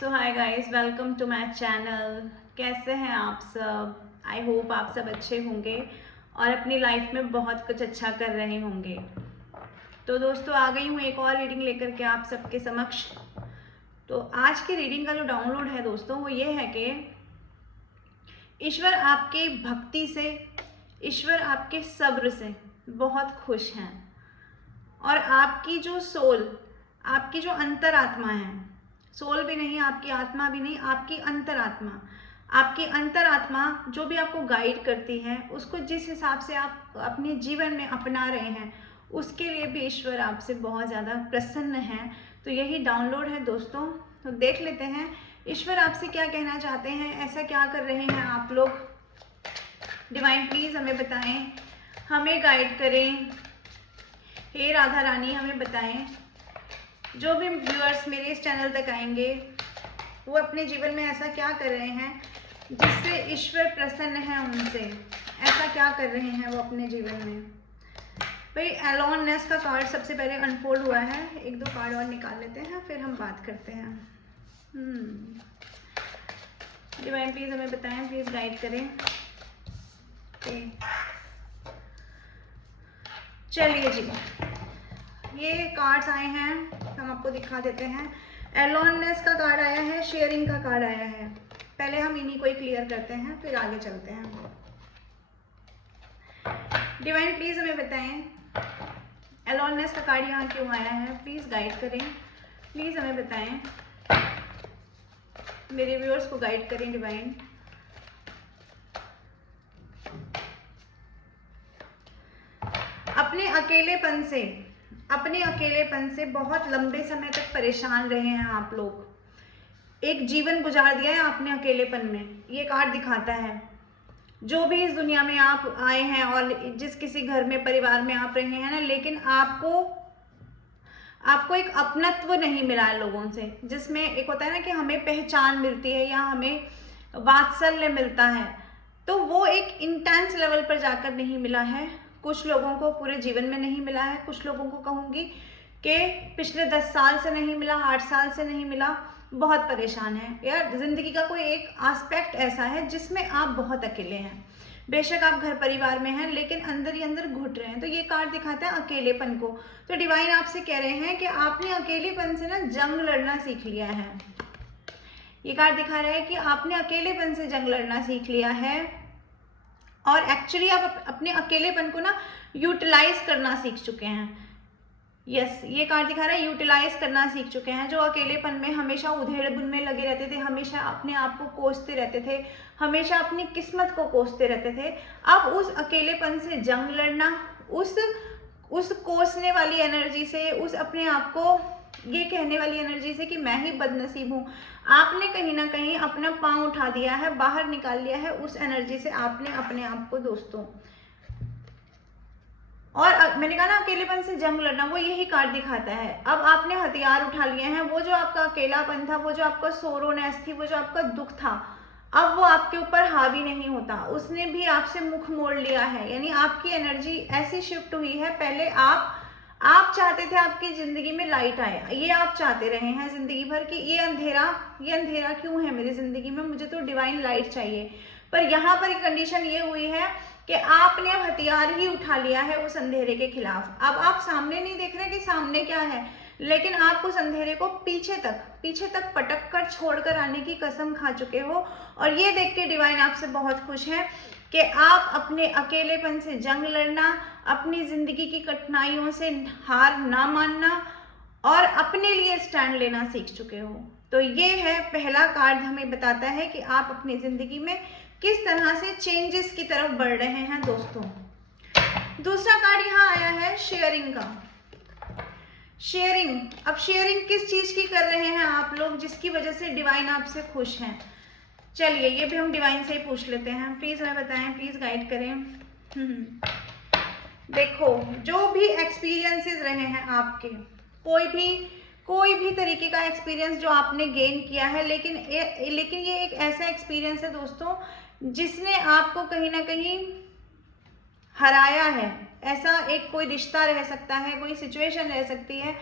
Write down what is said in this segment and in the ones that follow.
So hi guys, welcome to my channel. कैसे हैं आप सब? आई होप आप सब अच्छे होंगे और अपनी लाइफ में बहुत कुछ अच्छा कर रहे होंगे। तो दोस्तों, आ गई हूँ एक और रीडिंग लेकर के आप सबके समक्ष। तो आज की रीडिंग का जो डाउनलोड है दोस्तों, वो ये है कि ईश्वर आपके भक्ति से, ईश्वर आपके सब्र से बहुत खुश हैं। और आपकी जो सोल, आपकी जो अंतरात्मा है, सोल भी नहीं, आपकी आत्मा भी नहीं, आपकी अंतरात्मा जो भी आपको गाइड करती है, उसको जिस हिसाब से आप अपने जीवन में अपना रहे हैं, उसके लिए भी ईश्वर आपसे बहुत ज़्यादा प्रसन्न है। तो यही डाउनलोड है दोस्तों। तो देख लेते हैं ईश्वर आपसे क्या कहना चाहते हैं, ऐसा क्या कर रहे हैं आप लोग। डिवाइन प्लीज़ हमें बताएं, हमें गाइड करें। हे राधा रानी, हमें बताएं। जो भी व्यूअर्स मेरे इस चैनल तक आएंगे, वो अपने जीवन में ऐसा क्या कर रहे हैं जिससे ईश्वर प्रसन्न है उनसे, ऐसा क्या कर रहे हैं वो अपने जीवन में। भाई अलोननेस का कार्ड सबसे पहले अनफोल्ड हुआ है। एक दो कार्ड और निकाल लेते हैं, फिर हम बात करते हैं। डिवाइन प्लीज हमें बताएं, प्लीज गाइड करें। चलिए जी, ये कार्ड्स आए हैं, हम आपको दिखा देते हैं। अलोननेस का कार्ड आया है, शेयरिंग का कार्ड आया है। पहले हम इन्हीं को ही क्लियर करते हैं, फिर आगे चलते हैं। डिवाइन प्लीज हमें बताएं, अलोननेस का कार्ड यहाँ क्यों आया है, प्लीज गाइड करें। प्लीज हमें बताएं, मेरे व्यूअर्स को गाइड करें डिवाइन। अपने अकेलेपन से बहुत लंबे समय तक परेशान रहे हैं आप लोग। एक जीवन गुजार दिया है आपने अकेलेपन में, ये कार्ड दिखाता है। जो भी इस दुनिया में आप आए हैं और जिस किसी घर में, परिवार में आप रहे हैं ना, लेकिन आपको एक अपनत्व नहीं मिला है लोगों से, जिसमें एक होता है ना कि हमें पहचान मिलती है या हमें वात्सल्य मिलता है, तो वो एक इंटेंस लेवल पर जाकर नहीं मिला है। कुछ लोगों को पूरे जीवन में नहीं मिला है, कुछ लोगों को कहूँगी कि पिछले 10 साल से नहीं मिला, 8 साल से नहीं मिला, बहुत परेशान है यार। जिंदगी का कोई एक एस्पेक्ट ऐसा है जिसमें आप बहुत अकेले हैं। बेशक आप घर परिवार में हैं, लेकिन अंदर ही अंदर घुट रहे हैं। तो ये कार्ड दिखाता है अकेलेपन को। तो डिवाइन आपसे कह रहे हैं कि आपने अकेलेपन से ना जंग लड़ना सीख लिया है। ये कार्ड दिखा रहा है कि आपने अकेलेपन से जंग लड़ना सीख लिया है और एक्चुअली आप अपने अकेलेपन को ना यूटिलाइज करना सीख चुके हैं। यस, ये कार्ड दिखा रहा है यूटिलाइज करना सीख चुके हैं। जो अकेलेपन में हमेशा उधेड़-बुन में लगे रहते थे, हमेशा अपने आप को कोसते रहते थे, हमेशा अपनी किस्मत को कोसते रहते थे, अब उस अकेलेपन से जंग लड़ना, उस कोसने वाली एनर्जी से, उस अपने आप को ये कहने वाली एनर्जी से कि मैं ही बदनसीब हूँ, आपने कहीं ना कहीं अपना पाँव उठा दिया है, बाहर निकाल लिया है। उस एनर्जी से आपने अपने आप को दोस्तों, और मैंने कहा ना अकेलेपन से जंग लड़ना, वो यही कार्ड दिखाता है। अब आपने हथियार उठा लिए हैं। वो जो आपका अकेलापन था, वो जो आपका सोरोनेस थी, वो जो आपका दुख था, अब वो आपके ऊपर हावी नहीं होता, उसने भी आपसे मुख मोड़ लिया है। यानी आपकी एनर्जी ऐसी शिफ्ट हुई है। पहले आप चाहते थे आपकी जिंदगी में लाइट आए, ये आप चाहते रहे हैं जिंदगी भर कि ये अंधेरा क्यों है मेरी जिंदगी में, मुझे तो डिवाइन लाइट चाहिए। पर यहाँ पर एक कंडीशन ये हुई है कि आपने अब हथियार ही उठा लिया है उस अंधेरे के खिलाफ। अब आप सामने नहीं देख रहे कि सामने क्या है, लेकिन आप उस अंधेरे को पीछे तक पटक कर छोड़कर आने की कसम खा चुके हो। और ये देख के डिवाइन आपसे बहुत खुश है कि आप अपने अकेलेपन से जंग लड़ना, अपनी जिंदगी की कठिनाइयों से हार ना मानना और अपने लिए स्टैंड लेना सीख चुके हो। तो ये है पहला कार्ड, हमें बताता है कि आप अपनी जिंदगी में किस तरह से चेंजेस की तरफ बढ़ रहे हैं दोस्तों। दूसरा कार्ड यहाँ आया है शेयरिंग का। अब शेयरिंग किस चीज की कर रहे हैं आप लोग, जिसकी वजह से डिवाइन आपसे खुश हैं। चलिए ये भी हम डिवाइन से ही पूछ लेते हैं। प्लीज हमें बताएं, प्लीज गाइड करें। देखो, जो भी एक्सपीरियंसेस रहे हैं आपके, कोई भी तरीके का एक्सपीरियंस जो आपने गेन किया है, लेकिन ये एक ऐसा एक्सपीरियंस है दोस्तों जिसने आपको कहीं ना कहीं हराया है। ऐसा एक कोई रिश्ता रह सकता है, कोई सिचुएशन रह सकती है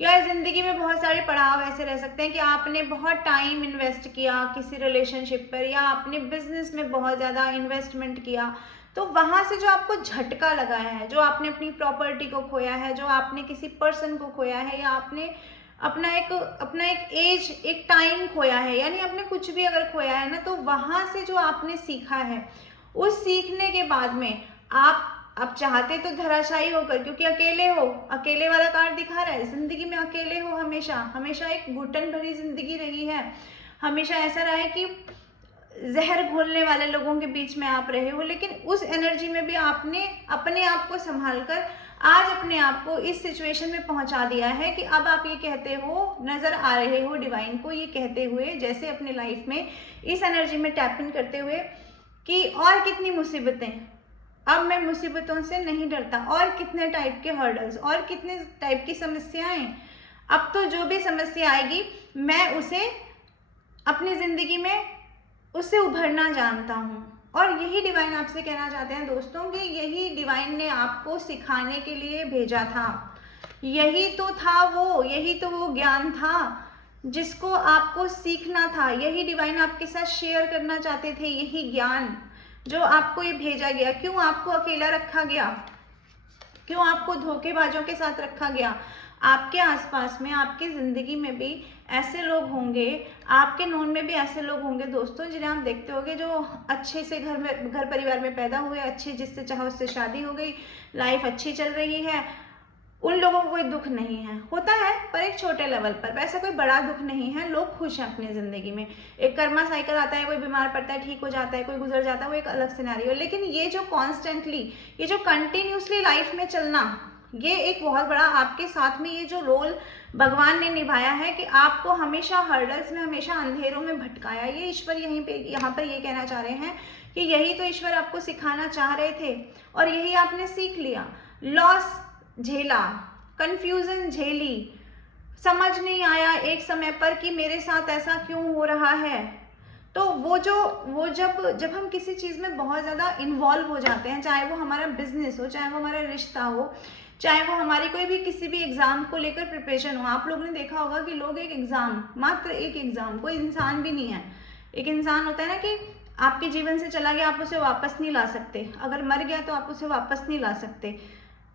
या ज़िंदगी में बहुत सारे पड़ाव ऐसे रह सकते हैं कि आपने बहुत टाइम इन्वेस्ट किया किसी रिलेशनशिप पर, या आपने बिजनेस में बहुत ज़्यादा इन्वेस्टमेंट किया, तो वहाँ से जो आपको झटका लगा है, जो आपने अपनी प्रॉपर्टी को खोया है, जो आपने किसी पर्सन को खोया है, या आपने अपना एक एज, एक टाइम खोया है, यानी आपने कुछ भी अगर खोया है ना, तो वहाँ से जो आपने सीखा है, उस सीखने के बाद में आप चाहते तो धराशायी होकर, क्योंकि अकेले हो, अकेले वाला कार्ड दिखा रहा है, जिंदगी में अकेले हो, हमेशा हमेशा एक घुटन भरी जिंदगी रही है, हमेशा ऐसा रहा है कि जहर घोलने वाले लोगों के बीच में आप रहे हो, लेकिन उस एनर्जी में भी आपने अपने आप को संभाल कर आज अपने आप को इस सिचुएशन में पहुंचा दिया है कि अब आप ये कहते हो, नजर आ रहे हो डिवाइन को ये कहते हुए, जैसे अपने लाइफ में इस एनर्जी में टैप इन करते हुए कि और कितनी मुसीबतें, अब मैं मुसीबतों से नहीं डरता, और कितने टाइप के हर्डल्स, और कितने टाइप की समस्याएं, अब तो जो भी समस्या आएगी मैं उसे अपनी जिंदगी में उससे उभरना जानता हूँ। और यही डिवाइन आपसे कहना चाहते हैं दोस्तों कि यही डिवाइन ने आपको सिखाने के लिए भेजा था, यही तो था वो, यही तो वो ज्ञान था जिसको आपको सीखना था, यही डिवाइन आपके साथ शेयर करना चाहते थे, यही ज्ञान जो आपको ये भेजा गया। क्यों आपको अकेला रखा गया, क्यों आपको धोखेबाजों के साथ रखा गया? आपके आसपास में, आपकी ज़िंदगी में भी ऐसे लोग होंगे, आपके नोन में भी ऐसे लोग होंगे दोस्तों, जिन्हें आप देखते होंगे जो अच्छे से घर परिवार में पैदा हुए, अच्छे जिससे चाहो उससे शादी हो गई, लाइफ अच्छी चल रही है, उन लोगों को कोई दुख नहीं है, होता है पर एक छोटे लेवल पर, वैसा कोई बड़ा दुख नहीं है, लोग खुश हैं अपनी ज़िंदगी में। एक कर्मा साइकिल आता है, कोई बीमार पड़ता है, ठीक हो जाता है, कोई गुजर जाता है, वो एक अलग सिनेरियो है। लेकिन ये जो कॉन्स्टेंटली, ये जो कंटिन्यूसली लाइफ में चलना, ये एक बहुत बड़ा आपके साथ में ये जो रोल भगवान ने निभाया है कि आपको हमेशा हर्डल्स में, हमेशा अंधेरों में भटकाया, ये ईश्वर यहाँ पर ये कहना चाह रहे हैं कि यही तो ईश्वर आपको सिखाना चाह रहे थे और यही आपने सीख लिया। लॉस झेला, कंफ्यूजन झेली, समझ नहीं आया एक समय पर कि मेरे साथ ऐसा क्यों हो रहा है। तो वो जब हम किसी चीज़ में बहुत ज़्यादा इन्वॉल्व हो जाते हैं, चाहे वो हमारा बिजनेस हो, चाहे वो हमारा रिश्ता हो, चाहे वो हमारी कोई भी किसी भी एग्ज़ाम को लेकर प्रिपरेशन हो। आप लोगों ने देखा होगा कि लोग एक एग्ज़ाम, मात्र एक एग्ज़ाम, कोई इंसान भी नहीं है, एक इंसान होता है ना कि आपके जीवन से चला गया, आप उसे वापस नहीं ला सकते, अगर मर गया तो आप उसे वापस नहीं ला सकते,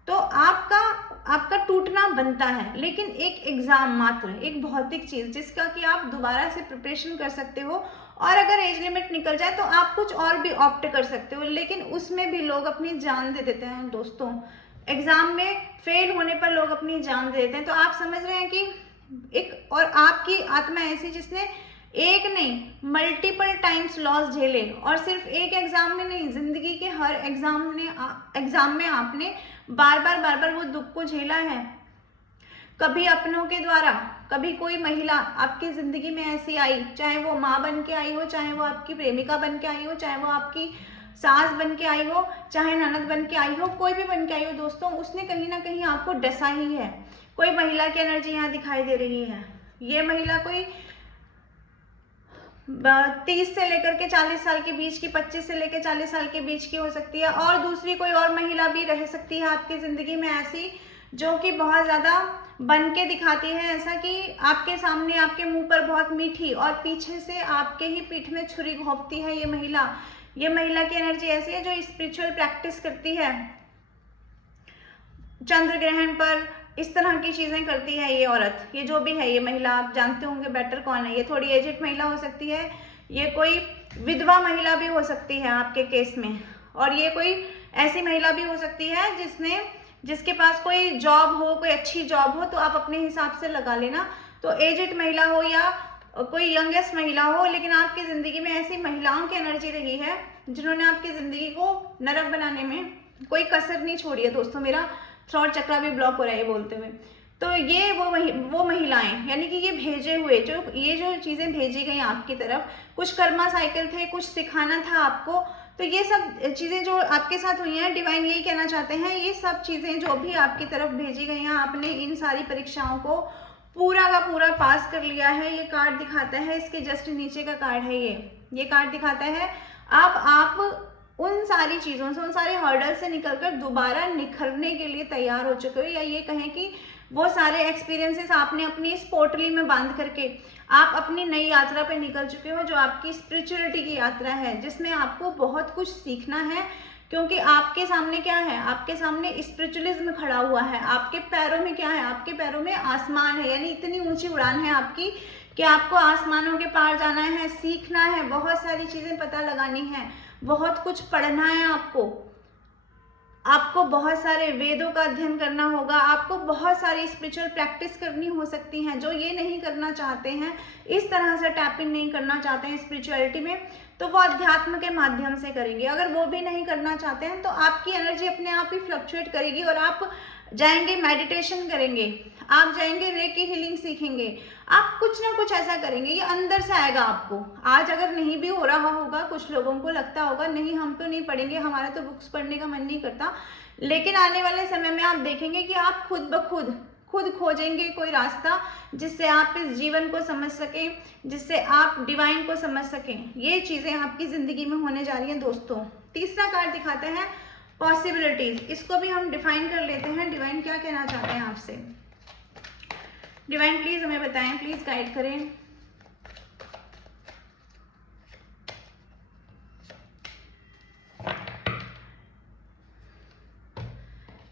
तो आपका टूटना बनता है। लेकिन एक एग्ज़ाम, मात्र एक भौतिक चीज़ जिसका कि आप दोबारा से प्रिपरेशन कर सकते हो, और अगर एज लिमिट निकल जाए तो आप कुछ और भी ऑप्ट कर सकते हो, लेकिन उसमें भी लोग अपनी जान दे देते हैं दोस्तों। एग्ज़ाम में फेल होने पर लोग अपनी जान दे देते हैं। तो आप समझ रहे हैं कि एक, और आपकी आत्मा ऐसी जिसने एक नहीं मल्टीपल टाइम्स लॉस झेले, और सिर्फ एक एग्ज़ाम में नहीं, जिंदगी के हर एग्ज़ाम में आपने बार बार वो दुख को झेला है। कभी अपनों के द्वारा, कभी कोई महिला आपकी ज़िंदगी में ऐसी आई, चाहे वो माँ बन के आई हो, चाहे वो आपकी प्रेमिका बन के आई हो, चाहे वो आपकी सास बन के आई हो, चाहे ननद बन के आई हो, कोई भी बन के आई हो दोस्तों, उसने कहीं ना कहीं आपको डसा ही है। कोई महिला की एनर्जी यहाँ दिखाई दे रही है। ये महिला कोई 30 से लेकर के 40 साल के बीच की, 25 से लेकर 40 साल के बीच की हो सकती है, और दूसरी कोई और महिला भी रह सकती है आपकी ज़िंदगी में ऐसी, जो कि बहुत ज़्यादा बन के दिखाती है ऐसा कि आपके सामने, आपके मुंह पर बहुत मीठी, और पीछे से आपके ही पीठ में छुरी घोंपती है ये महिला। ये महिला की एनर्जी ऐसी है जो स्पिरिचुअल प्रैक्टिस करती है, चंद्र ग्रहण पर इस तरह की चीज़ें करती है ये औरत। ये जो भी है, ये महिला आप जानते होंगे बेटर कौन है। ये थोड़ी एजेड महिला हो सकती है, ये कोई विधवा महिला भी हो सकती है आपके केस में, और ये कोई ऐसी महिला भी हो सकती है जिसके पास कोई जॉब हो, कोई अच्छी जॉब हो, तो आप अपने हिसाब से लगा लेना। तो एजेड महिला हो या कोई यंगेस्ट महिला हो, लेकिन आपकी ज़िंदगी में ऐसी महिलाओं की एनर्जी रही है जिन्होंने आपकी ज़िंदगी को नरक बनाने में कोई कसर नहीं छोड़ी है दोस्तों। मेरा थ्रॉट चक्रा भी ब्लॉक हो रहा है ये बोलते हुए। तो ये वो महिलाएं, यानी कि ये भेजे हुए ये जो चीज़ें भेजी गई आपकी तरफ, कुछ कर्मा साइकिल थे, कुछ सिखाना था आपको। तो ये सब चीज़ें जो आपके साथ हुई हैं, डिवाइन यही कहना चाहते हैं, ये सब चीज़ें जो भी आपकी तरफ भेजी गई हैं, आपने इन सारी परीक्षाओं को पूरा का पूरा पास कर लिया है। ये कार्ड दिखाता है, इसके जस्ट नीचे का कार्ड है ये कार्ड दिखाता है अब आप उन सारी चीज़ों से, उन सारे हर्डल से निकलकर दोबारा निखरने के लिए तैयार हो चुके हो, या ये कहें कि वो सारे एक्सपीरियंसेस आपने अपनी इस पोटली में बांध करके आप अपनी नई यात्रा पे निकल चुके हो, जो आपकी स्पिरिचुअलिटी की यात्रा है, जिसमें आपको बहुत कुछ सीखना है। क्योंकि आपके सामने क्या है, आपके सामने स्पिरिचुअलिज्म खड़ा हुआ है, आपके पैरों में क्या है, आपके पैरों में आसमान है, यानी इतनी ऊंची उड़ान है आपकी कि आपको आसमानों के पार जाना है, सीखना है, बहुत सारी चीजें पता लगानी है, बहुत कुछ पढ़ना है आपको बहुत सारे वेदों का अध्ययन करना होगा, आपको बहुत सारी स्पिरिचुअल प्रैक्टिस करनी हो सकती हैं। जो ये नहीं करना चाहते हैं, इस तरह से टैप इन नहीं करना चाहते हैं स्पिरिचुअलिटी में, तो वो अध्यात्म के माध्यम से करेंगे। अगर वो भी नहीं करना चाहते हैं तो आपकी एनर्जी अपने आप ही फ्लक्चुएट करेगी और आप जाएंगे मेडिटेशन करेंगे, आप जाएंगे रेकी हीलिंग सीखेंगे, आप कुछ ना कुछ ऐसा करेंगे, ये अंदर से आएगा आपको। आज अगर नहीं भी हो रहा होगा, कुछ लोगों को लगता होगा नहीं हम तो नहीं पढ़ेंगे, हमारा तो बुक्स पढ़ने का मन नहीं करता, लेकिन आने वाले समय में आप देखेंगे कि आप खुद ब खुद खोजेंगे कोई रास्ता जिससे आप इस जीवन को समझ सकें, जिससे आप डिवाइन को समझ सकें। ये चीजें आपकी जिंदगी में होने जा रही हैं दोस्तों। तीसरा कार्ड दिखाते हैं पॉसिबिलिटीज। इसको भी हम डिफाइन कर लेते हैं, डिवाइन क्या कहना चाहते हैं आपसे। डिवाइन प्लीज हमें बताएं, प्लीज गाइड करें।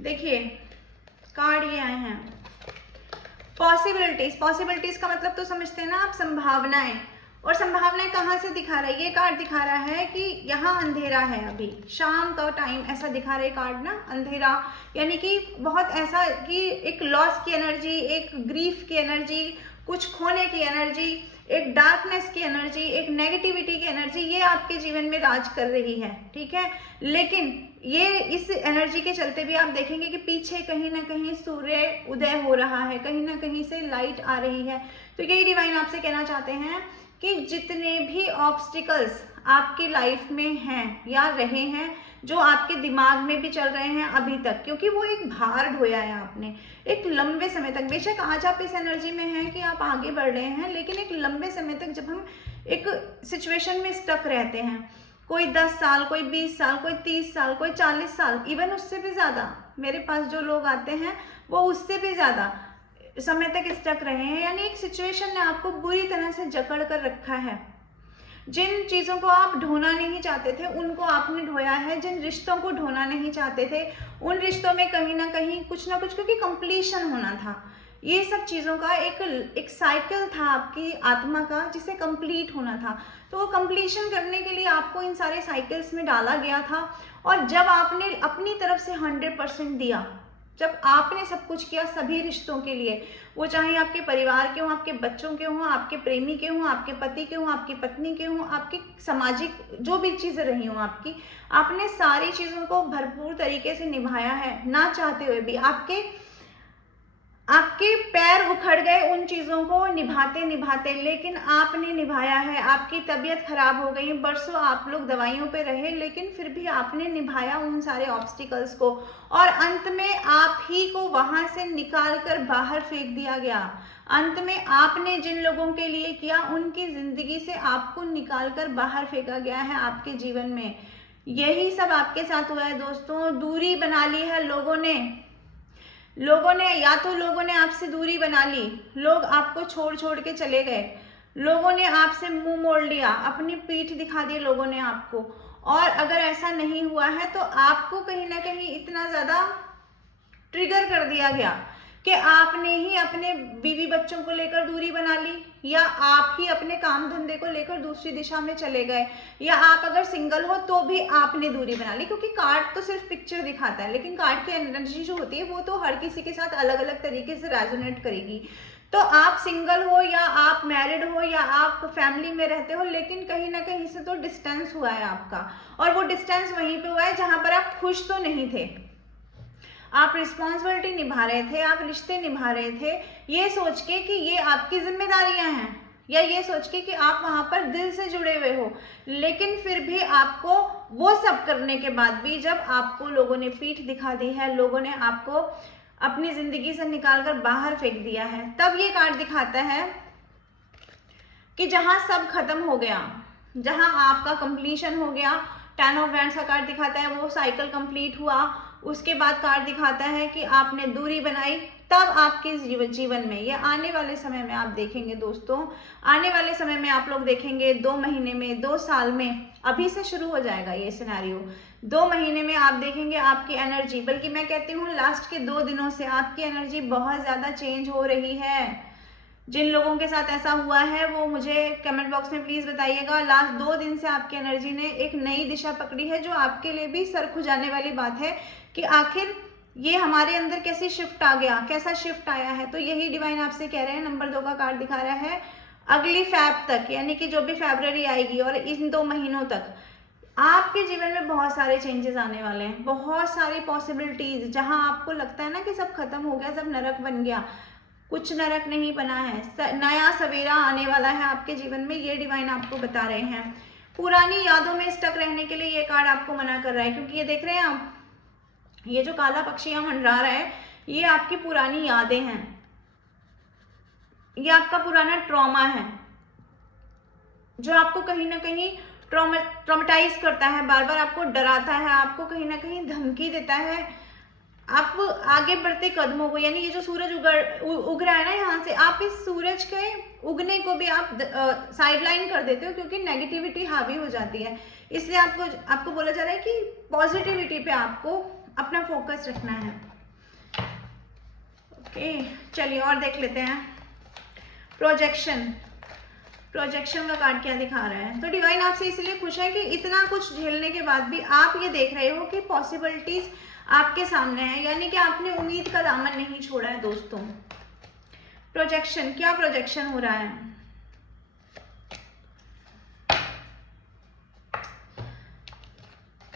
देखिए कार्ड ये आए हैं पॉसिबिलिटीज का मतलब तो समझते हैं ना आप, संभावनाएं। और संभावनाएं कहाँ से दिखा रहा है, ये कार्ड दिखा रहा है कि यहाँ अंधेरा है, अभी शाम का टाइम ऐसा दिखा रहा है कार्ड ना, अंधेरा यानी कि बहुत ऐसा कि एक लॉस की एनर्जी, एक ग्रीफ की एनर्जी, कुछ खोने की एनर्जी, एक डार्कनेस की एनर्जी, एक नेगेटिविटी की एनर्जी, ये आपके जीवन में राज कर रही है, ठीक है। लेकिन ये इस एनर्जी के चलते भी आप देखेंगे कि पीछे कहीं ना कहीं सूर्य उदय हो रहा है, कहीं ना कहीं से लाइट आ रही है। तो यही डिवाइन आपसे कहना चाहते हैं कि जितने भी ऑब्स्टिकल्स आपकी लाइफ में हैं या रहे हैं, जो आपके दिमाग में भी चल रहे हैं अभी तक, क्योंकि वो एक भार ढोया है आपने एक लंबे समय तक। बेशक आज आप इस एनर्जी में हैं कि आप आगे बढ़ रहे हैं, लेकिन एक लंबे समय तक जब हम एक सिचुएशन में स्टक रहते हैं, कोई 10 साल, कोई 20 साल, कोई 30 साल, कोई 40 साल, इवन उससे भी ज़्यादा, मेरे पास जो लोग आते हैं वो उससे भी ज़्यादा समय तक स्टक रहे हैं, यानी एक सिचुएशन ने आपको बुरी तरह से जकड़ कर रखा है। जिन चीज़ों को आप ढोना नहीं चाहते थे उनको आपने ढोया है, जिन रिश्तों को ढोना नहीं चाहते थे उन रिश्तों में कहीं ना कहीं कुछ ना कुछ, क्योंकि कंप्लीशन होना था, ये सब चीज़ों का एक साइकिल था आपकी आत्मा का जिसे कंप्लीट होना था। तो वो कंप्लीशन करने के लिए आपको इन सारे साइकिल्स में डाला गया था। और जब आपने अपनी तरफ से 100% दिया, जब आपने सब कुछ किया सभी रिश्तों के लिए, वो चाहे आपके परिवार के हों, आपके बच्चों के हों, आपके प्रेमी के हों, आपके पति के हों, आपकी पत्नी के हों, आपकी सामाजिक जो भी चीज़ें रही हों आपकी, आपने सारी चीज़ों को भरपूर तरीके से निभाया है, ना चाहते हुए भी। आपके पैर उखड़ गए उन चीज़ों को निभाते निभाते, लेकिन आपने निभाया है। आपकी तबीयत खराब हो गई, बरसों आप लोग दवाइयों पे रहे, लेकिन फिर भी आपने निभाया उन सारे ऑब्स्टिकल्स को, और अंत में आप ही को वहां से निकाल कर बाहर फेंक दिया गया। अंत में आपने जिन लोगों के लिए किया उनकी जिंदगी से आपको निकाल कर बाहर फेंका गया है आपके जीवन में। यही सब आपके साथ हुआ है दोस्तों। दूरी बना ली है लोगों ने, या तो लोगों ने आपसे दूरी बना ली, लोग आपको छोड़ के चले गए, लोगों ने आपसे मुंह मोड़ लिया, अपनी पीठ दिखा दी लोगों ने आपको। और अगर ऐसा नहीं हुआ है तो आपको कहीं ना कहीं इतना ज़्यादा ट्रिगर कर दिया गया कि आपने ही अपने बीवी बच्चों को लेकर दूरी बना ली, या आप ही अपने काम धंधे को लेकर दूसरी दिशा में चले गए, या आप अगर सिंगल हो तो भी आपने दूरी बना ली। क्योंकि कार्ड तो सिर्फ पिक्चर दिखाता है, लेकिन कार्ड की एनर्जी जो होती है वो तो हर किसी के साथ अलग अलग तरीके से रेजोनेट करेगी। तो आप सिंगल हो या आप मैरिड हो या आप फैमिली में रहते हो, लेकिन कहीं ना कहीं से तो डिस्टेंस हुआ है आपका, और वो डिस्टेंस वहीं पे हुआ है जहां पर आप खुश तो नहीं थे। आप रिस्पॉन्सिबिलिटी निभा रहे थे, आप रिश्ते निभा रहे थे, ये सोच के कि ये आपकी जिम्मेदारियां हैं, या ये सोच के कि आप वहां पर दिल से जुड़े हुए हो। लेकिन फिर भी आपको वो सब करने के बाद भी, जब आपको लोगों ने पीठ दिखा दी है, लोगों ने आपको अपनी जिंदगी से निकालकर बाहर फेंक दिया है, तब ये कार्ड दिखाता है कि जहां सब खत्म हो गया, जहां आपका कंप्लीशन हो गया। 10 ऑफ वैंड्स का कार्ड दिखाता है वो साइकिल कंप्लीट हुआ। उसके बाद कार्ड दिखाता है कि आपने दूरी बनाई, तब आपके जीवन में, ये आने वाले समय में आप देखेंगे दोस्तों, आने वाले समय में आप लोग देखेंगे 2 महीने में, 2 साल में, अभी से शुरू हो जाएगा ये सिनेरियो। 2 महीने में आप देखेंगे आपकी एनर्जी, बल्कि मैं कहती हूँ लास्ट के 2 दिनों से आपकी एनर्जी बहुत ज़्यादा चेंज हो रही है। जिन लोगों के साथ ऐसा हुआ है वो मुझे कमेंट बॉक्स में प्लीज़ बताइएगा। लास्ट 2 दिन से आपकी एनर्जी ने एक नई दिशा पकड़ी है, जो आपके लिए भी सर खुजाने वाली बात है कि आखिर ये हमारे अंदर कैसी शिफ्ट आ गया, कैसा शिफ्ट आया है। तो यही डिवाइन आपसे कह रहे हैं, नंबर 2 का कार्ड दिखा रहा है, अगली फैब तक, यानी कि जो भी फरवरी आएगी और इन 2 महीनों तक आपके जीवन में बहुत सारे चेंजेस आने वाले हैं, बहुत सारी पॉसिबिलिटीज। जहां आपको लगता है ना कि सब खत्म हो गया, सब नरक बन गया, कुछ नरक नहीं बना है, नया सवेरा आने वाला है आपके जीवन में, ये डिवाइन आपको बता रहे हैं। पुरानी यादों में स्टक रहने के लिए ये कार्ड आपको मना कर रहा है, क्योंकि ये देख रहे हैं आप, ये जो काला पक्षी यहाँ मंडरा रहा है, ये आपकी पुरानी यादें हैं, ये आपका पुराना ट्रॉमा है, जो आपको कहीं ना कहीं ट्रॉमेटाइज करता है, बार बार आपको डराता है, आपको कहीं ना कहीं धमकी देता है आप आगे बढ़ते कदमों को। यानी ये जो सूरज उग रहा है ना यहाँ से, आप इस सूरज के उगने को भी आप साइडलाइन कर देते हो, क्योंकि नेगेटिविटी हावी हो जाती है। इसलिए आपको बोला जा रहा है कि पॉजिटिविटी पे आपको अपना फोकस रखना है। ओके, चलिए और देख लेते हैं प्रोजेक्शन का कार्ड क्या दिखा रहा है। तो डिवाइन आपसे इसलिए खुश है कि इतना कुछ झेलने के बाद भी आप ये देख रहे हो कि पॉसिबिलिटीज आपके सामने है, यानी कि आपने उम्मीद का दामन नहीं छोड़ा है दोस्तों। प्रोजेक्शन, क्या प्रोजेक्शन हो रहा है?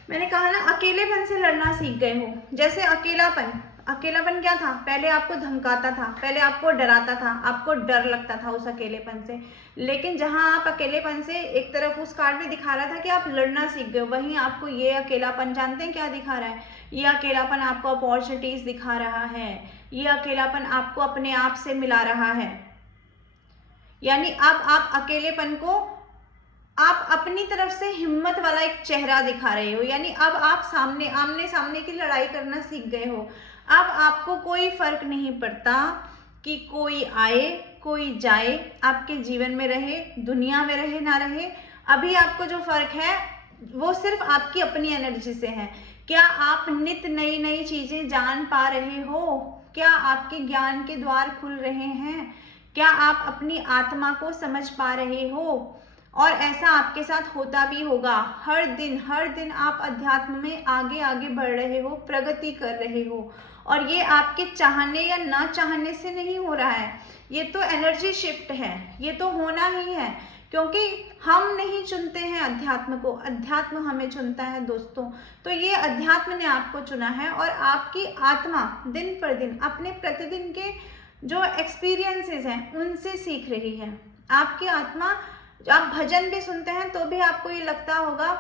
मैंने कहा ना, अकेलेपन से लड़ना सीख गए हो। जैसे अकेलापन क्या था? पहले आपको धमकाता था, पहले आपको डराता था, आपको डर लगता था उस अकेलेपन से। लेकिन जहां आप अकेलेपन से, एक तरफ उस कार्ड में दिखा रहा था कि आप लड़ना सीख गए, वहीं आपको ये अकेलापन, जानते हैं क्या दिखा रहा है? ये अकेलापन आपको अपॉर्चुनिटीज दिखा रहा है, ये अकेलापन आपको अपने आप से मिला रहा है। यानी अब आप अकेलेपन को आप अपनी तरफ से हिम्मत वाला एक चेहरा दिखा रहे हो, यानी अब आप आमने सामने की लड़ाई करना सीख गए हो। अब आपको कोई फर्क नहीं पड़ता कि कोई आए कोई जाए, आपके जीवन में रहे, दुनिया में रहे ना रहे। अभी आपको जो फर्क है वो सिर्फ आपकी अपनी एनर्जी से है। क्या आप नित नई नई चीजें जान पा रहे हो? क्या आपके ज्ञान के द्वार खुल रहे हैं? क्या आप अपनी आत्मा को समझ पा रहे हो? और ऐसा आपके साथ होता भी होगा। हर दिन आप अध्यात्म में आगे आगे बढ़ रहे हो, प्रगति कर रहे हो। और ये आपके चाहने या ना चाहने से नहीं हो रहा है, ये तो एनर्जी शिफ्ट है, ये तो होना ही है, क्योंकि हम नहीं चुनते हैं अध्यात्म को, अध्यात्म हमें चुनता है दोस्तों। तो ये अध्यात्म ने आपको चुना है, और आपकी आत्मा दिन पर दिन अपने प्रतिदिन के जो एक्सपीरियंसेस हैं उनसे सीख रही है। आपकी आत्मा, आप भजन भी सुनते हैं तो भी आपको ये लगता होगा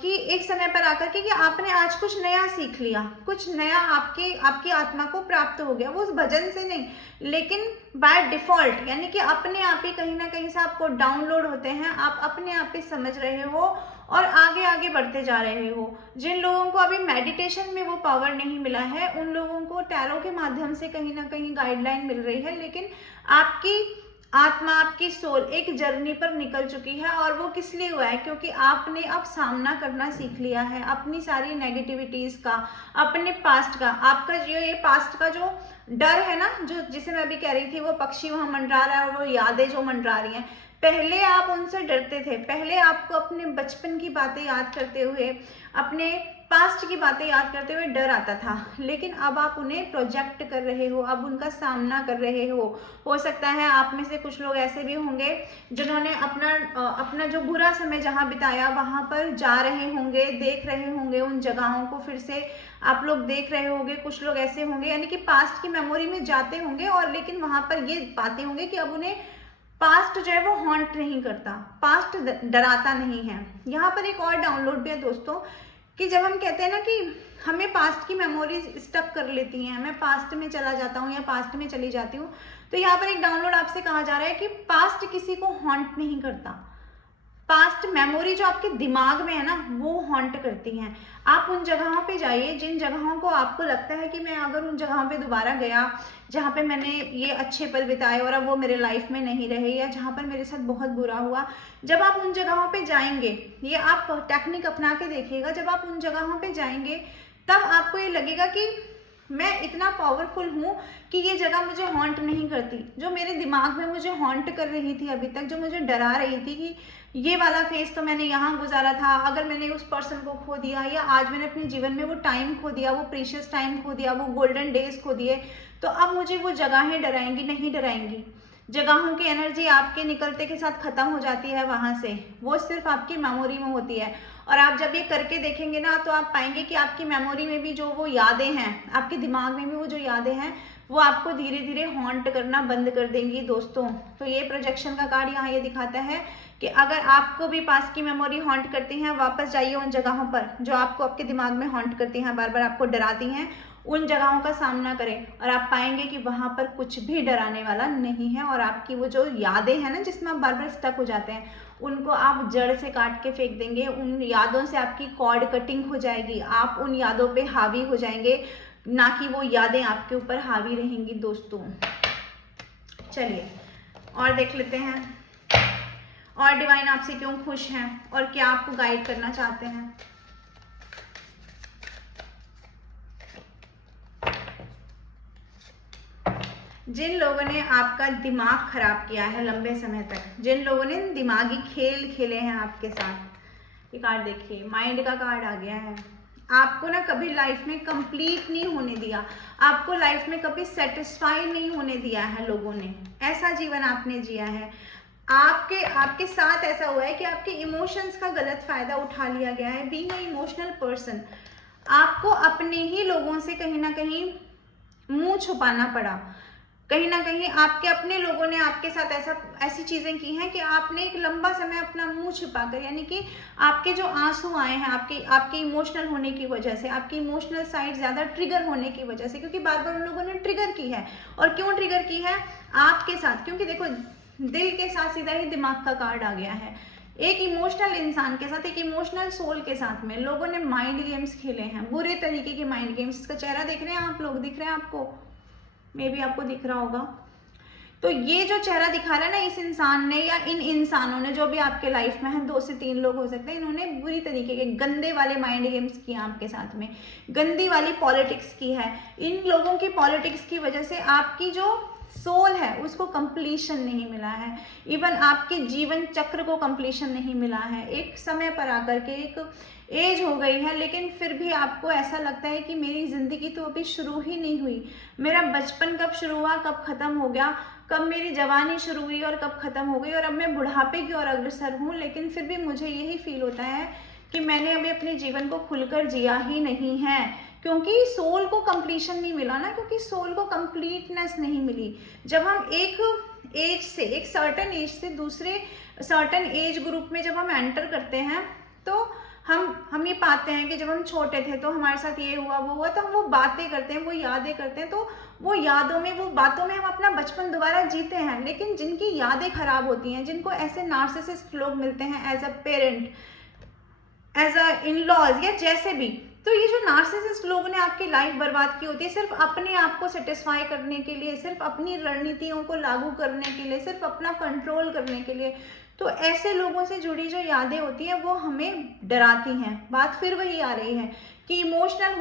कि एक समय पर आकर के कि आपने आज कुछ नया सीख लिया, कुछ नया आपकी आत्मा को प्राप्त हो गया, वो उस भजन से नहीं, लेकिन बाय डिफॉल्ट, यानी कि अपने आप ही कहीं ना कहीं से आपको डाउनलोड होते हैं, आप अपने आप ही समझ रहे हो और आगे आगे बढ़ते जा रहे हो। जिन लोगों को अभी मेडिटेशन में वो पावर नहीं मिला है, उन लोगों को टैरो के माध्यम से कहीं ना कहीं गाइडलाइन मिल रही है, लेकिन आपकी आत्मा, आपकी सोल एक जर्नी पर निकल चुकी है। और वो किस लिए हुआ है? क्योंकि आपने अब सामना करना सीख लिया है अपनी सारी नेगेटिविटीज का, अपने पास्ट का। आपका जो ये पास्ट का जो डर है ना, जो जिसे मैं अभी कह रही थी, वो पक्षी वहां मंडरा रहा है और वो यादें जो मंडरा रही हैं, पहले आप उनसे डरते थे, पहले आपको अपने बचपन की बातें याद करते हुए, अपने पास्ट की बातें याद करते हुए डर आता था, लेकिन अब आप उन्हें प्रोजेक्ट कर रहे हो, अब उनका सामना कर रहे हो। हो सकता है आप में से कुछ लोग ऐसे भी होंगे जिन्होंने अपना जो बुरा समय जहाँ बिताया वहाँ पर जा रहे होंगे, देख रहे होंगे उन जगहों को, फिर से आप लोग देख रहे होंगे। कुछ लोग ऐसे होंगे यानी कि पास्ट की मेमोरी में जाते होंगे, और लेकिन वहाँ पर ये पाते होंगे कि अब उन्हें पास्ट जो है वो हॉन्ट नहीं करता, पास्ट डराता नहीं है। यहाँ पर एक और डाउनलोड भी है दोस्तों, कि जब हम कहते हैं ना कि हमें पास्ट की मेमोरीज स्टक कर लेती हैं, मैं पास्ट में चला जाता हूँ या पास्ट में चली जाती हूँ, तो यहाँ पर एक डाउनलोड आपसे कहा जा रहा है कि पास्ट किसी को हॉन्ट नहीं करता, पास्ट मेमोरी जो आपके दिमाग में है ना वो हॉन्ट करती हैं। आप उन जगहों पे जाइए जिन जगहों को आपको लगता है कि मैं अगर उन जगहों पे दोबारा गया जहाँ पे मैंने ये अच्छे पल बिताए और अब वो मेरे लाइफ में नहीं रहे, या जहाँ पर मेरे साथ बहुत बुरा हुआ, जब आप उन जगहों पे जाएंगे, ये आप टेक्निक अपना के देखिएगा, जब आप उन जगहों पे जाएंगे तब आपको ये लगेगा कि मैं इतना पावरफुल हूँ कि ये जगह मुझे हॉन्ट नहीं करती। जो मेरे दिमाग में मुझे हॉन्ट कर रही थी अभी तक, जो मुझे डरा रही थी कि ये वाला फेज तो मैंने यहाँ गुजारा था, अगर मैंने उस पर्सन को खो दिया या आज मैंने अपने जीवन में वो टाइम खो दिया, वो प्रीशियस टाइम खो दिया, वो गोल्डन डेज खो दिए, तो अब मुझे वो जगहें डराएंगी नहीं डराएंगी। जगहों की एनर्जी आपके निकलते के साथ खत्म हो जाती है वहां से, वो सिर्फ आपकी मेमोरी में होती है। और आप जब ये करके देखेंगे ना तो आप पाएंगे कि आपकी मेमोरी में भी जो वो यादें हैं, आपके दिमाग में भी वो जो यादें हैं वो आपको धीरे धीरे हॉन्ट करना बंद कर देंगी दोस्तों। तो ये प्रोजेक्शन का कार्ड यहाँ ये दिखाता है कि अगर आपको भी पास की मेमोरी हॉन्ट करती हैं, वापस जाइए उन जगहों पर जो आपको आपके दिमाग में हॉन्ट करती हैं, बार बार आपको डराती हैं, उन जगहों का सामना करें और आप पाएंगे कि वहां पर कुछ भी डराने वाला नहीं है। और आपकी वो जो यादें हैं ना जिसमें आप बार बार स्टक हो जाते हैं, उनको आप जड़ से काट के फेंक देंगे। उन यादों से आपकी कॉर्ड कटिंग हो जाएगी, आप उन यादों पे हावी हो जाएंगे, ना कि वो यादें आपके ऊपर हावी रहेंगी दोस्तों। चलिए और देख लेते हैं और डिवाइन आपसे क्यों खुश हैं और क्या आपको गाइड करना चाहते हैं। जिन लोगों ने आपका दिमाग खराब किया है लंबे समय तक, जिन लोगों ने दिमागी खेल खेले हैं आपके साथ, ये कार्ड देखिए, माइंड का कार्ड आ गया है। आपको ना कभी लाइफ में कंप्लीट नहीं होने दिया, आपको लाइफ में कभी सेटिस्फाई नहीं होने दिया है लोगों ने, ऐसा जीवन आपने जिया है। आपके साथ ऐसा हुआ है कि आपके इमोशंस का गलत फायदा उठा लिया गया है। बीइंग अ इमोशनल पर्सन, आपको अपने ही लोगों से कहीं ना कहीं मुंह छुपाना पड़ा, कहीं ना कहीं आपके अपने लोगों ने आपके साथ ऐसी चीजें की हैं कि आपने एक लंबा समय अपना मुंह छिपाकर, यानी कि आपके जो आंसू आए हैं आपके इमोशनल होने की वजह से, आपकी इमोशनल साइड ज्यादा ट्रिगर होने की वजह से, क्योंकि बार बार उन लोगों ने ट्रिगर की है। और क्यों ट्रिगर की है आपके साथ, क्योंकि देखो दिल के साथ सीधा ही दिमाग का कार्ड आ गया है। एक इमोशनल इंसान के साथ, एक इमोशनल सोल के साथ में लोगों ने माइंड गेम्स खेले हैं, बुरे तरीके के माइंड गेम्स। इसका चेहरा देख रहे हैं आप लोग, दिख रहे हैं आपको, मे बी आपको दिख रहा होगा। तो ये जो चेहरा दिखा रहा है ना इस इंसान ने या इन इंसानों ने, जो भी आपके लाइफ में है, 2 से 3 लोग हो सकते हैं, इन्होंने बुरी तरीके के गंदे वाले माइंड गेम्स किए आपके साथ में, गंदी वाली पॉलिटिक्स की है। इन लोगों की पॉलिटिक्स की वजह से आपकी जो सोल है उसको कंप्लीशन नहीं मिला है, इवन आपके जीवन चक्र को कंप्लीशन नहीं मिला है। एक समय पर आकर के एक एज हो गई है, लेकिन फिर भी आपको ऐसा लगता है कि मेरी जिंदगी तो अभी शुरू ही नहीं हुई, मेरा बचपन कब शुरू हुआ कब खत्म हो गया, कब मेरी जवानी शुरू हुई और कब खत्म हो गई, और अब मैं बुढ़ापे की ओर अग्रसर हूँ। लेकिन फिर भी मुझे यही फील होता है कि मैंने अभी अपने जीवन को खुलकर जिया ही नहीं है, क्योंकि सोल को कंप्लीशन नहीं मिला ना, क्योंकि सोल को कंप्लीटनेस नहीं मिली। जब हम एक एज से, एक सर्टन एज से दूसरे सर्टन एज ग्रुप में जब हम एंटर करते हैं, तो हम ये पाते हैं कि जब हम छोटे थे तो हमारे साथ ये हुआ वो हुआ, तो हम वो बातें करते हैं, वो यादें करते हैं, तो वो यादों में, वो बातों में हम अपना बचपन दोबारा जीते हैं। लेकिन जिनकी यादें खराब होती हैं, जिनको ऐसे नार्सिसिस्ट लोग मिलते हैं as a parent, as a in laws, या जैसे भी, तो ये जो नार्सिसिस्ट लोगों ने आपकी लाइफ बर्बाद की होती है सिर्फ अपने आप को सेटिस्फाई करने के लिए, सिर्फ अपनी रणनीतियों को लागू करने के लिए, सिर्फ अपना कंट्रोल करने के लिए, तो ऐसे लोगों से जुड़ी जो यादें होती हैं वो हमें डराती हैं। बात फिर वही आ रही है कि इमोशनल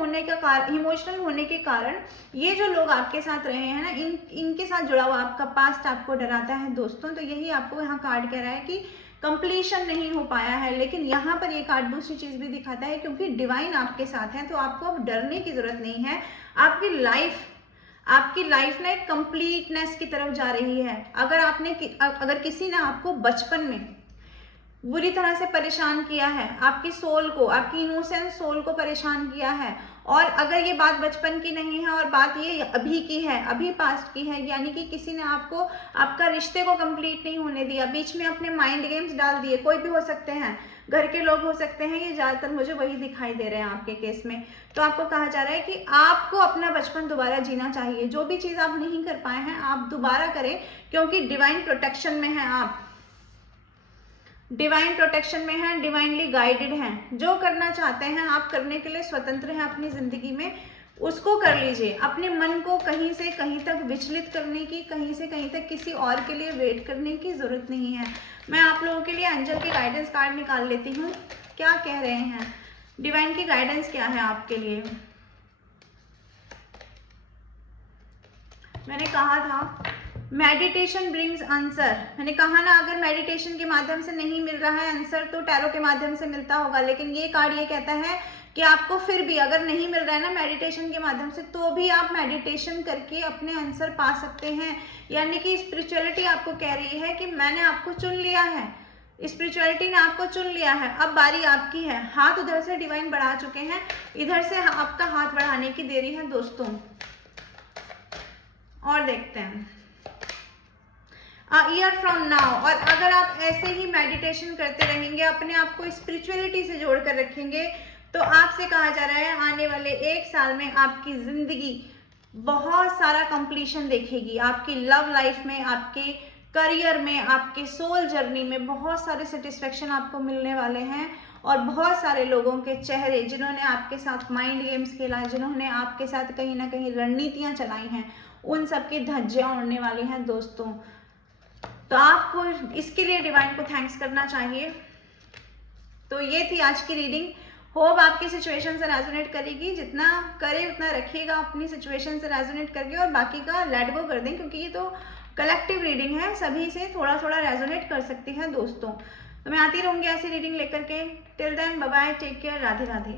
होने के कारण ये जो लोग आपके साथ रहे हैं ना, इनके साथ जुड़ा हुआ आपका पास्ट आपको डराता है दोस्तों। तो यही आपको यहाँ कार्ड कह रहा है कि कंप्लीशन नहीं हो पाया है। लेकिन यहाँ पर ये कार्ड दूसरी चीज भी दिखाता है, क्योंकि डिवाइन आपके साथ है तो आपको अब डरने की जरूरत नहीं है। आपकी लाइफ ना एक कंप्लीटनेस की तरफ जा रही है। अगर किसी ने आपको बचपन में बुरी तरह से परेशान किया है, आपकी सोल को, आपकी इनोसेंट सोल को परेशान किया है, और अगर ये बात बचपन की नहीं है और बात ये अभी की है, अभी पास्ट की है, यानी कि किसी ने आपको आपका रिश्ते को कंप्लीट नहीं होने दिया, बीच में अपने माइंड गेम्स डाल दिए, कोई भी हो सकते हैं, घर के लोग हो सकते हैं, ये ज्यादातर मुझे वही दिखाई दे रहे हैं आपके केस में। तो आपको कहा जा रहा है कि आपको अपना बचपन दोबारा जीना चाहिए। जो भी चीज आप नहीं कर पाए हैं आप दोबारा करें, क्योंकि डिवाइन प्रोटेक्शन में है आप। डिवाइन प्रोटेक्शन में हैं, डिवाइनली गाइडेड हैं। जो करना चाहते हैं आप करने के लिए स्वतंत्र हैं अपनी ज़िंदगी में, उसको कर लीजिए। अपने मन को कहीं से कहीं तक विचलित करने की, कहीं से कहीं तक किसी और के लिए वेट करने की ज़रूरत नहीं है। मैं आप लोगों के लिए एंजल के गाइडेंस कार्ड निकाल लेती हूँ, क्या कह रहे हैं, डिवाइन की गाइडेंस क्या है आपके लिए। मैंने कहा था मेडिटेशन ब्रिंग्स आंसर, मैंने कहा ना अगर मेडिटेशन के माध्यम से नहीं मिल रहा है आंसर तो टैरो के माध्यम से मिलता होगा, लेकिन ये कार्ड ये कहता है कि आपको फिर भी अगर नहीं मिल रहा है ना मेडिटेशन के माध्यम से, तो भी आप मेडिटेशन करके अपने आंसर पा सकते हैं। यानी कि स्पिरिचुअलिटी आपको कह रही है कि मैंने आपको चुन लिया है, स्पिरिचुअलिटी ने आपको चुन लिया है, अब बारी आपकी है। हाथ उधर से डिवाइन बढ़ा चुके हैं, इधर से आपका हाथ बढ़ाने की देरी है दोस्तों। और देखते हैं ईयर फ्रॉम नाउ, और अगर आप ऐसे ही मेडिटेशन करते रहेंगे, अपने आप को स्पिरिचुअलिटी से जोड़ कर रखेंगे, तो आपसे कहा जा रहा है आने वाले 1 साल में आपकी ज़िंदगी बहुत सारा कंप्लीशन देखेगी। आपकी लव लाइफ में, आपके करियर में, आपके सोल जर्नी में बहुत सारे सेटिस्फेक्शन आपको मिलने वाले हैं। और बहुत सारे लोगों के चेहरे जिन्होंने आपके साथ माइंड गेम्स खेला है, जिन्होंने आपके साथ कहीं ना कहीं रणनीतियाँ चलाई हैं, उन सब की धज्जियाँ उड़ने वाली हैं दोस्तों। तो आपको इसके लिए डिवाइन को थैंक्स करना चाहिए। तो ये थी आज की रीडिंग, होप आपकी सिचुएशन से रेजोनेट करेगी। जितना करे उतना रखिएगा अपनी सिचुएशन से रेजोनेट करके, और बाकी का लेट गो कर दें, क्योंकि ये तो कलेक्टिव रीडिंग है, सभी से थोड़ा थोड़ा रेजोनेट कर सकती है दोस्तों। तो मैं आती रहूँगी ऐसी रीडिंग लेकर के। Till then bye bye, take care, Radhe Radhe.